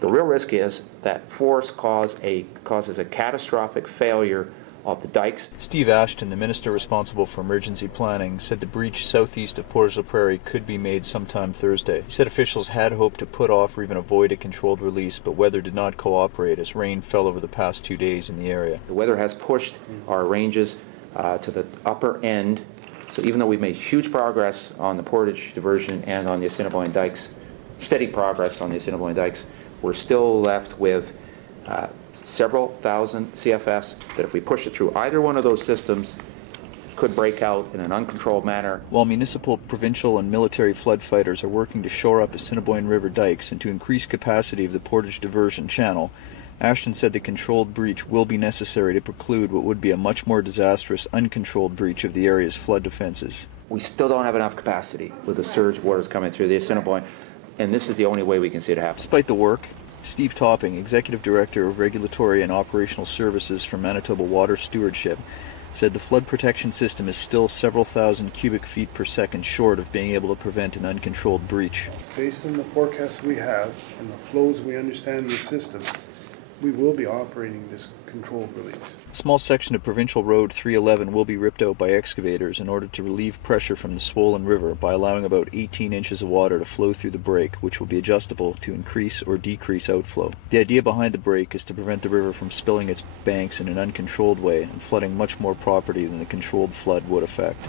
The real risk is that force causes a catastrophic failure of the dikes. Steve Ashton, the minister responsible for emergency planning, said the breach southeast of Portage la Prairie could be made sometime Thursday. He said officials had hoped to put off or even avoid a controlled release, but weather did not cooperate as rain fell over the past 2 days in the area. The weather has pushed our ranges to the upper end, so even though we've made huge progress on the Portage diversion and on the Assiniboine dikes, steady progress on the Assiniboine dikes, we're still left with several thousand CFS that if we push it through either one of those systems could break out in an uncontrolled manner. While municipal, provincial and military flood fighters are working to shore up Assiniboine River dikes and to increase capacity of the Portage diversion channel, Ashton said the controlled breach will be necessary to preclude what would be a much more disastrous uncontrolled breach of the area's flood defenses. We still don't have enough capacity with the surge waters coming through the Assiniboine, and this is the only way we can see it happen. Despite the work, Steve Topping, Executive Director of Regulatory and Operational Services for Manitoba Water Stewardship, said the flood protection system is still several thousand cubic feet per second short of being able to prevent an uncontrolled breach. Based on the forecasts we have and the flows we understand in the system, we will be operating this controlled release. A small section of Provincial Road 311 will be ripped out by excavators in order to relieve pressure from the swollen river by allowing about 18 inches of water to flow through the break, which will be adjustable to increase or decrease outflow. The idea behind the break is to prevent the river from spilling its banks in an uncontrolled way and flooding much more property than the controlled flood would affect.